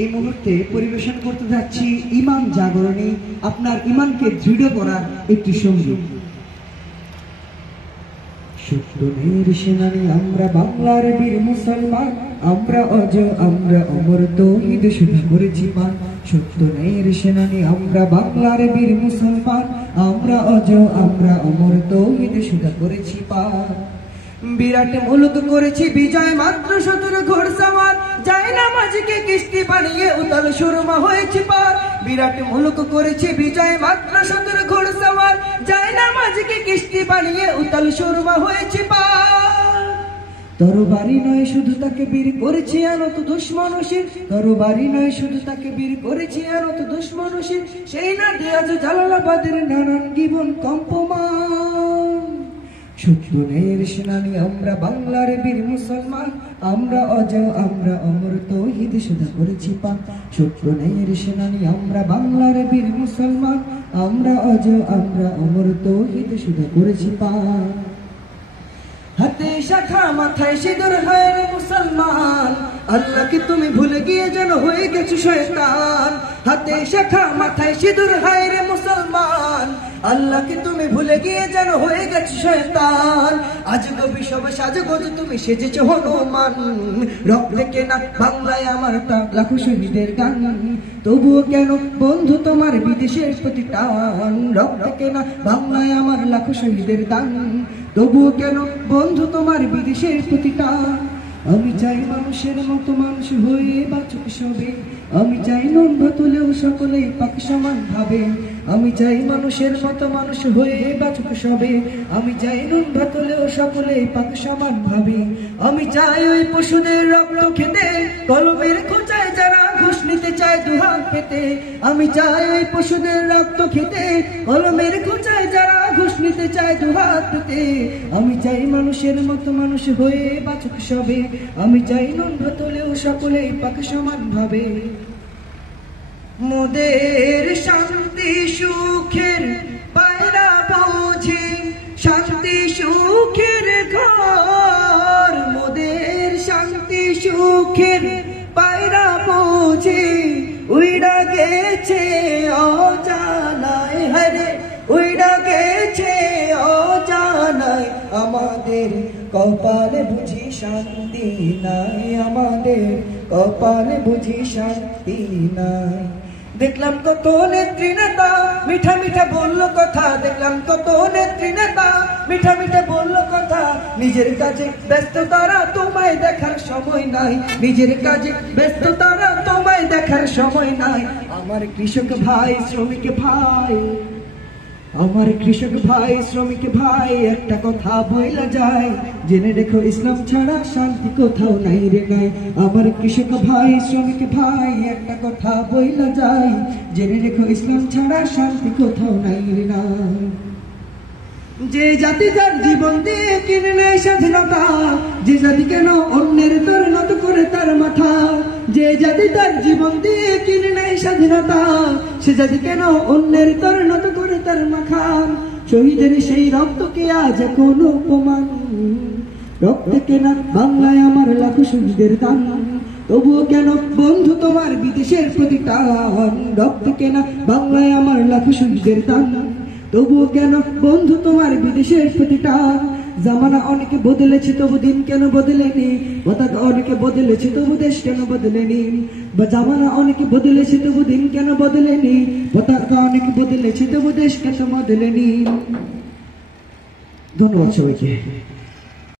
এই মুহূর্তে পরিবেশন করতে যাচ্ছি ইমান জাগরণী, আপনার ইমানকে দৃঢ় করার একটি সঙ্গীত। সত্যের সেনানী আমরা, বাংলার বীর মুসলমান আমরা, অজ আমরা অমর, তৌহিদ শুধু করেছি পান। সত্যের সেনানী আমরা, বাংলার বীর মুসলমান আমরা, অজ আমরা অমর, তৌহিদ শুধু করেছি পান। বিরাট মুলুক করেছি বিজয়, মাত্র 17 ঘোড়সওয়ার, যায় নামাজকে কিস্তি বানিয়ে উতাল সুরমা হয়েছি পার। বিরাট মুলুক করেছি বিজয়, মাত্র 17 ঘোড়সওয়ার, যায় নামাজকে কিস্তি বানিয়ে উতাল সুরমা হয়েছি পার। তরবারি নয় শুধু তাকে বীর করেছি আনত দুশ্মনশীল, তরবারি নয় শুধু তাকে বীর করেছি আনত দুশ্মনশীল, সেই না দিয়ে আজ জালালাবাদের নানান জীবন কম্পমান। সত্যের সেনানী আমরা, বাংলার বীর মুসলমান আমরা, অজ আমরা অমর, তৌহিদ শুধু করেছি পান। সত্যের সেনানী আমরা, বাংলার বীর মুসলমান আমরা, অজ আমরা অমর, তৌহিদ শুধু করেছি পান। হাতে শাখা মাথায় সিঁদুর হয় রে মুসলমান, আল্লাহকে তুমি ভুলে গিয়ে যেন হয়ে গেছো শয়তান। হাতে শাখা মাথায় সিঁদুর হয় রে মুসলমান, আল্লাহকে তুমি ভুলে গিয়ে যেন হয়ে গেছো শয়তান। আজগবি সব সাজগোজ তুমি সেজেছো হনুমান, রক্তে কেনা বাংলায় আমার লাখো শহীদের গান। তবুও কেন বন্ধু তোমার বিদেশের প্রতি টান, রক্তে কেনা বাংলায় আমার লাখো শহীদের দান। তবুও কেন বন্ধু তোমার বিদেশের প্রতি টান। আমি চাই মানুষের মতো মানুষ হয়ে বাঁচুক সবে, আমি চাই নম্র তুলেও সকলেই পাক সমান ভাবে। আমি চাই মানুষের মতো মানুষ হয়ে বাঁচুক সবে, আমি চাই নম্র তুলেও সকলেই পাক সমান ভাবে। আমি চাই ওই পশুদের রক্ত খেতে, কলমের খোঁচায় যারা ঘুষ নিতে চায় দুহাত পেতে। আমি চাই ওই পশুদের রক্ত খেতে, কলমের খোঁচায় যারা ঘুষ নিতে চায় দুহাত পেতে। আমি চাই মানুষের মতো মানুষ হয়ে বাঁচুক সবে, আমি চাই নম্র তুলেও সকলেই পাক সমান ভাবে। মোদের শান্তি সুখের পায়রা বুঝি, শান্তি সুখের ঘর, মোদের শান্তি সুখের পায়রা বুঝি, উইড়া গেছে অজানায়, হরে উইড়া গেছে অজানায়। আমাদের কপালে বুঝি শান্তি নাই, আমাদের কপালে বুঝি শান্তি নাই। দেখলাম কত নেত্রী নেতা মিঠা মিঠা বললো কথা, দেখলাম কত নেত্রী নেতা মিঠা মিঠা বললো কথা। নিজের কাজে ব্যস্ত তারা, তোমায় দেখার সময় নাই, নিজের কাজে ব্যস্ত তারা, তোমায় দেখার সময় নাই। আমার কৃষক ভাই শ্রমিক ভাই, আমার কৃষক ভাই শ্রমিক ভাই, একটা কথা বইলা যায়, জেনে রেখো ইসলাম ছাড়া শান্তি কোথাও নাই রে নাই। আমার কৃষক ভাই শ্রমিক ভাই, একটা কথা বইলা যায়, জেনে রেখো ইসলাম ছাড়া শান্তি কোথাও নাই রে নাই। যে জাতি তার জীবন দিয়ে কিনে নেয় স্বাধীনতা, যে জাতি কেন অন্যের তোর নত করে তার মাথা। যে জাতি তার জীবন দিয়ে কিনে নেয় স্বাধীনতা, সে জাতি কেন অন্যের তোর নত করে তার মাথা। শহীদের সেই রক্তকে আজ কোনো প্রমাণ, রক্তে কেনা বাংলায় আমার লাখো শহীদের দান। তবুও কেন বন্ধু তোমার বিদেশের প্রতি টান, রক্তে কেনা বাংলায় আমার লাখো শহীদের দান। তবুও কেন বন্ধু তোমার বিদেশের প্রতি টান। জামানা অনেকে বদলেছে তবু দিন কেন বদলেনি, পতাকা অনেকে বদলেছে তবু দেশ কেন বদলেনি। বা জামানা অনেকে বদলেছে তবু দিন কেন বদলেনি, পতাকা অনেকে বদলেছে তবু দেশ কেন বদলেনি। ধন্যবাদ সবাইকে।